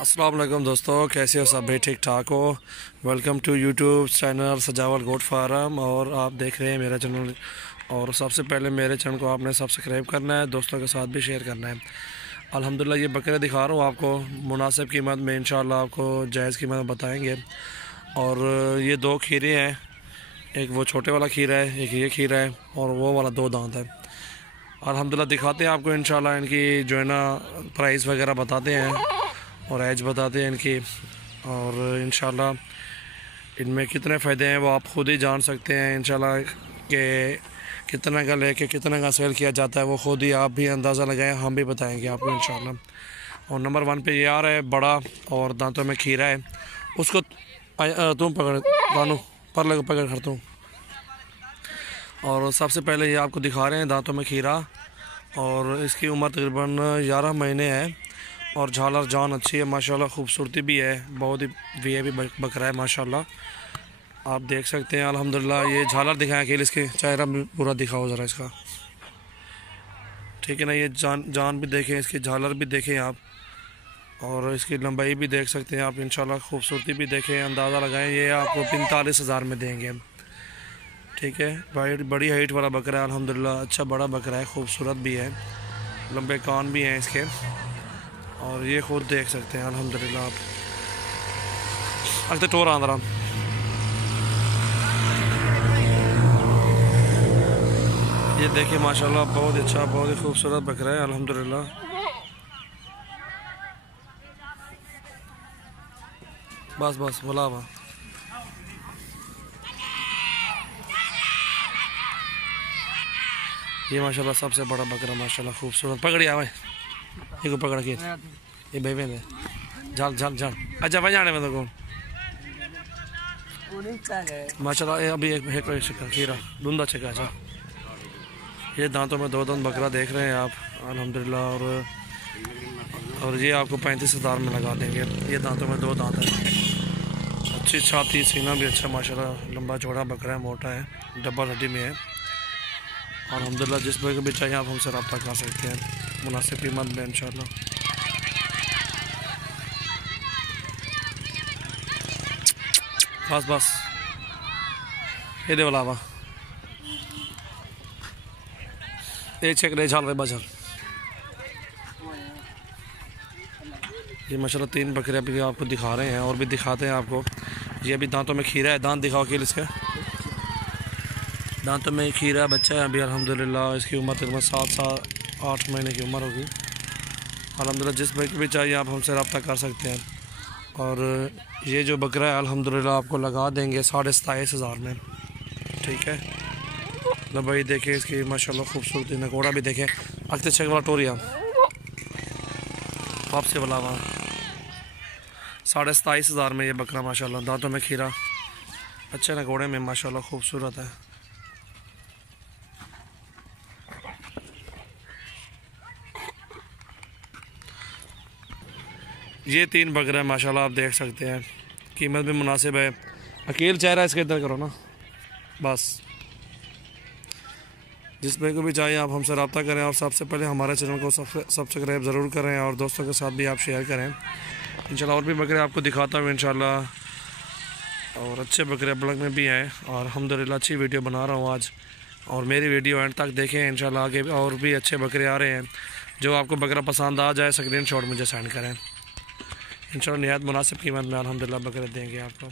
अस्सलाम वालेकुम दोस्तों, कैसे हो सब? भाई ठीक ठाक हो? वेलकम टू यूट्यूब चैनल सजावल गोट फार्म। और आप देख रहे हैं मेरा चैनल। और सबसे पहले मेरे चैनल को आपने सब्सक्राइब करना है, दोस्तों के साथ भी शेयर करना है। अल्हम्दुलिल्लाह ये बकरे दिखा रहा हूँ आपको मुनासिब कीमत में, इंशाल्लाह आपको जायज़ कीमत बताएँगे। और ये दो खीरे हैं, एक वो छोटे वाला खीरा है, एक ये खीरा है, और वो वाला दो दांत है। अल्हम्दुलिल्लाह दिखाते हैं आपको इंशाल्लाह इनकी जो है ना प्राइस वगैरह बताते हैं और एज बताते हैं इनकी। और इंशाल्लाह इनमें कितने फ़ायदे हैं वो आप ख़ुद ही जान सकते हैं इंशाल्लाह कि कितना का लेके कितना का सेल किया जाता है वो ख़ुद ही आप भी अंदाज़ा लगाएं, हम भी बताएंगे आपको इंशाल्लाह। और नंबर 1 पे ये आ रहा है बड़ा और दांतों में खीरा है, उसको तुम पकड़ दानू पर लग पकड़ कर तुम। और सबसे पहले ये आपको दिखा रहे हैं दांतों में खीरा, और इसकी उम्र तकरीबन 11 महीने है। और झालर जान अच्छी है माशाल्लाह, खूबसूरती भी है, बहुत ही वीआईपी बकरा है माशाल्लाह। आप देख सकते हैं अल्हम्दुलिल्लाह। ये झालर दिखाएं अकेले, इसके चेहरा भी पूरा दिखाओ ज़रा इसका, ठीक है ना। ये जान भी देखें, इसकी झालर भी देखें आप, और इसकी लंबाई भी देख सकते हैं आप इंशाल्लाह। खूबसूरती भी देखें, अंदाज़ा लगाएं। ये आपको 45,000 में देंगे, ठीक है भाई। बड़ी हाइट वाला बकरा है अल्हम्दुलिल्लाह, अच्छा बड़ा बकरा है, खूबसूरत भी है, लंबे कान भी हैं इसके। और ये खुद देख सकते हैं अल्हम्दुलिल्लाह आप। अगते टोर आंदरा ये देखिए माशाल्लाह, बहुत अच्छा, बहुत ही खूबसूरत बकरा है अल्हम्दुलिल्लाह। बस बस बोला हुआ। ये माशाल्लाह सबसे बड़ा बकरा माशाल्लाह, खूबसूरत। पकड़ी आवे ये को पकड़ के ये भाई बहन झाल झाल झाल अच्छा भाई जाने में तो कौन माशाल्लाह। ये अभी एक चक्कर खीरा धुंधा चक्का। अच्छा ये दांतों में दो दांत बकरा देख रहे हैं आप अल्हम्दुलिल्लाह। और ये आपको 35,000 में लगा देंगे। ये दांतों में दो दांत है, अच्छी छाती, सीना भी अच्छा माशाल्लाह, लंबा चौड़ा बकरा है, मोटा है, डबल हड्डी में है अल्हम्दुलिल्लाह। जिस बकरे को भी चाहिए आप हमसे रब्ता कर सकते हैं मुनासिब कीमत में इंशाल्लाह। बस बस ये दे वाला एक चेक ले झाल भाई बजल। ये माशाल्लाह 3 बकरे अभी आपको दिखा रहे हैं, और भी दिखाते हैं आपको। ये अभी दांतों में खीरा है, दांत दिखाओ कि इसके दांतों में खीरा बच्चा है अभी अल्हम्दुलिल्लाह। इसकी उम्र तकरीबन 7 महीने की उम्र होगी अल्हम्दुलिल्लाह। जिस बकरे भी चाहिए आप हमसे रब्ता कर सकते हैं। और ये जो बकरा है अल्हम्दुलिल्लाह आपको लगा देंगे 27,500 में, ठीक है। लंबाई देखें इसकी माशाल्लाह, खूबसूरती, नकोड़ा भी देखें। अख्ते छक वाला टोरिया वापसी वाला वहाँ 27,500 में ये बकरा माशाल्लाह। दांतों में खीरा, अच्छे नकोड़े में माशाल्लाह, खूबसूरत है। ये 3 बकरे माशाल्लाह आप देख सकते हैं, कीमत भी मुनासिब है। अकेले चेहरा इसके इधर करो ना, बस। जिस भाई को भी चाहिए आप हमसे रब्ता करें, और सबसे पहले हमारे चैनल को सब्सक्राइब ज़रूर करें, और दोस्तों के साथ भी आप शेयर करें इंशाल्लाह। और भी बकरे आपको दिखाता हूँ इंशाल्लाह, और अच्छे बकरे ब्लॉग में भी हैं, और अल्हम्दुलिल्लाह अच्छी वीडियो बना रहा हूँ आज। और मेरी वीडियो एंड तक देखें इंशाल्लाह, आगे और भी अच्छे बकरे आ रहे हैं। जो आपको बकरा पसंद आ जाए स्क्रीनशॉट मुझे सेंड करें इंशाल्लाह। निहायत मुनासिब कीमत में अल्हम्दुलिल्लाह बकरे देंगे आपको।